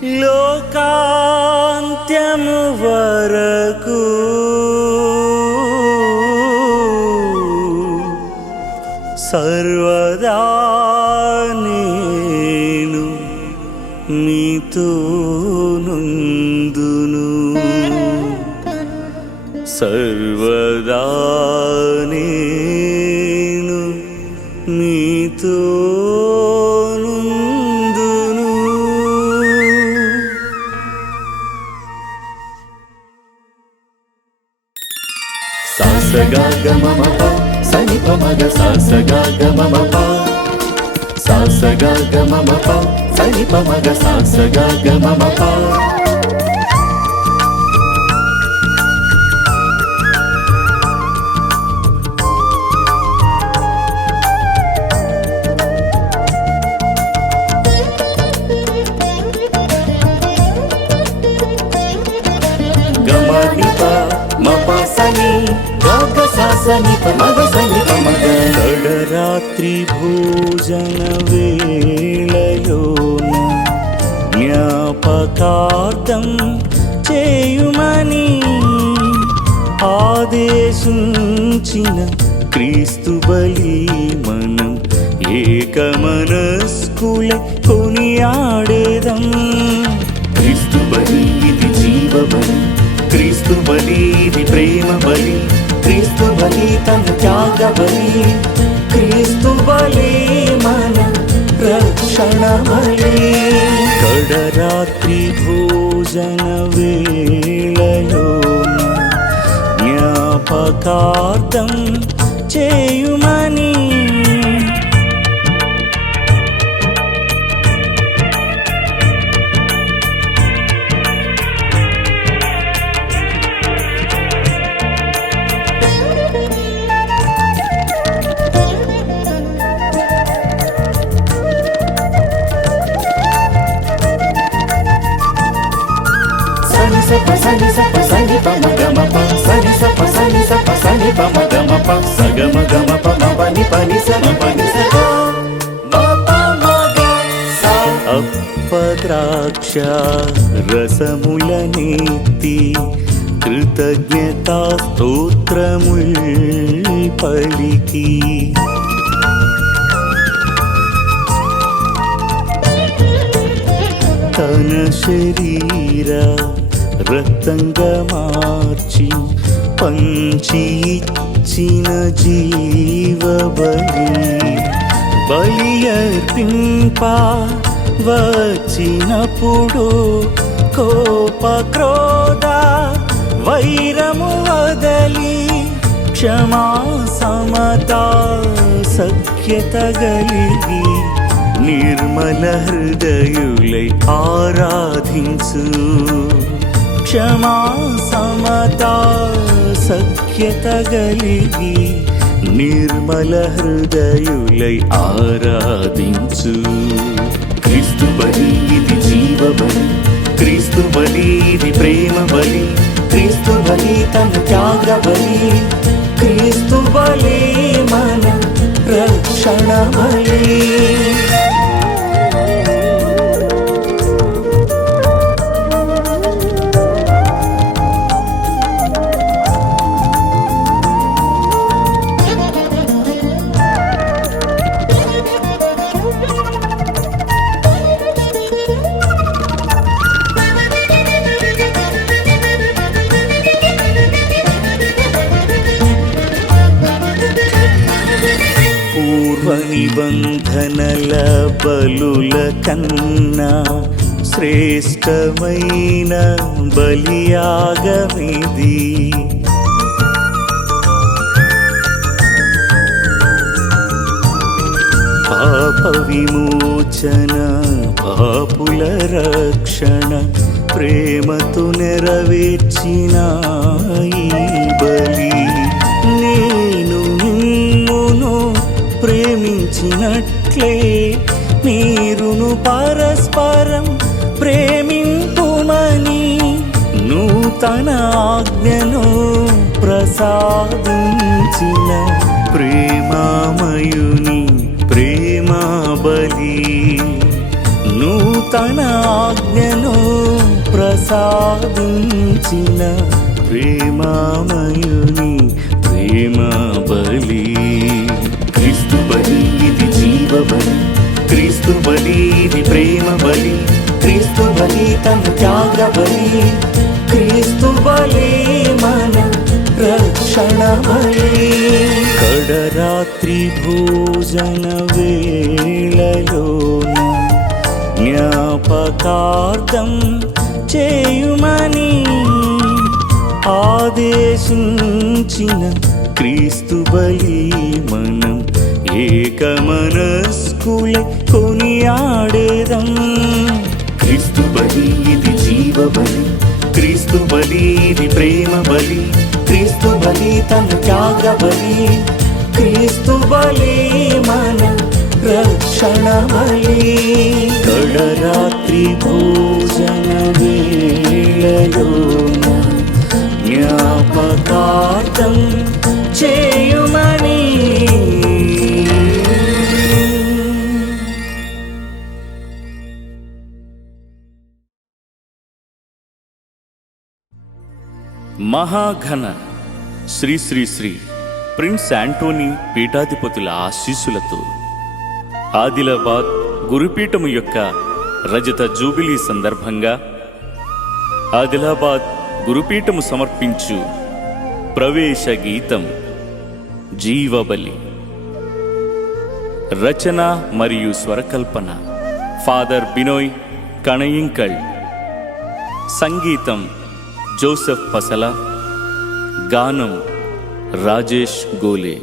లోకాంత్యము వరకు సర్వదా నేను మీతో నుందును, సర్వదా నేను మీతో నుందును. సాసగా గమమప సని పమగ సాసగా గమమప, సాసగా గమమప సని పమగ సాసగా గమమప. తడరాత్రి భోజన వేళయోన జ్ఞాపకార్థం చేయుమని ఆదేశించిన క్రీస్తు బలి మనం ఏకమనస్కుల కొనియాడేదం. క్రీస్తు బలి ఇది జీవ బలి, క్రీస్తు బలి ఇది ప్రేమ బలి, క్రీస్తు బలి తన త్యాగ బలి, క్రీస్తు బలి మన రక్షణ బలి. కడరాత్రి భోజన వేళయోన జ్ఞాపకార్థం చేయుమని సని సప సని పమ గమప, సని సప సని సప సని పమ గమప, సగమ గమప మపని పని సమ పని సగ మప మగ స. అప్పద్రాక్ష రసములనెత్తి కృతజ్ఞతా స్తోత్రముల్ పలికి తన శరీర రక్తంగా మార్చి పంచి ఇచ్చిన జీవబలి, బలి అర్పింప వచ్చినప్పుడు కోప క్రోధ వైరము వదలి క్షమా సమత సఖ్యత గలిగి నిర్మల హృదయులై ఆరాధించు. క్షమా సమత సఖ్యత గలిగి నిర్మల హృదయులై ఆరాధించు. క్రీస్తు బలి ఇది జీవ బలి, క్రీస్తు బలి ఇది ప్రేమ బలి, క్రీస్తు బలి తన త్యాగ బలి, క్రీస్తు బలి మన రక్షణ బలి. నిబంధనల బలుల కన్నా శ్రేష్టమైన బలియాగమిది. పాప విమోచన పాపుల రక్షణ ప్రేమతో నెరవేర్చిన ఈ బలి, నేను నిన్నును ప్రేమించినట్లే మీరును పరస్పరం ప్రేమింపుమని నూతన ఆజ్ఞను ప్రసాదించిన ప్రేమామయుని ప్రేమా బలి. నూతన ఆజ్ఞను ప్రసాదించిన ప్రేమామయుని ప్రేమ బలి. క్రీస్తు బలి ఇది జీవ బలి, క్రీస్తు బలి ఇది ప్రేమ బలి, క్రీస్తు బలి తన త్యాగ బలి, క్రీస్తు బలి మన రక్షణ బలి. కడరాత్రి భోజన వేళలోన జ్ఞాపకార్థం చేయుమని ఆదేశించిన క్రీస్తు బలి మనం ఏకమనస్కులై కొనియాడేదం. క్రీస్తు బలి ఇది జీవ బలి, క్రీస్తు బలి ఇది ప్రేమ బలి, క్రీస్తు బలి తన త్యాగ బలి, క్రీస్తు బలి మన రక్షణ బలి. కడరాత్రి భోజన వేళలోన జ్ఞాపకార్థం చేయుమని. మహాఘన శ్రీ శ్రీ శ్రీ ప్రిన్స్ యాంటోనీ పీఠాధిపతుల ఆశీస్సులతో ఆదిలాబాద్ గురుపీఠము యొక్క రజత జూబిలీ సందర్భంగా ఆదిలాబాద్ గురుపీఠము సమర్పించు ప్రవేశ గీతం జీవబలి. రచన మరియు స్వరకల్పన ఫాదర్ బినోయ్ కణయింకల్. సంగీతం జోసెఫ్ పసల. గానం రాజేష్ గోలే.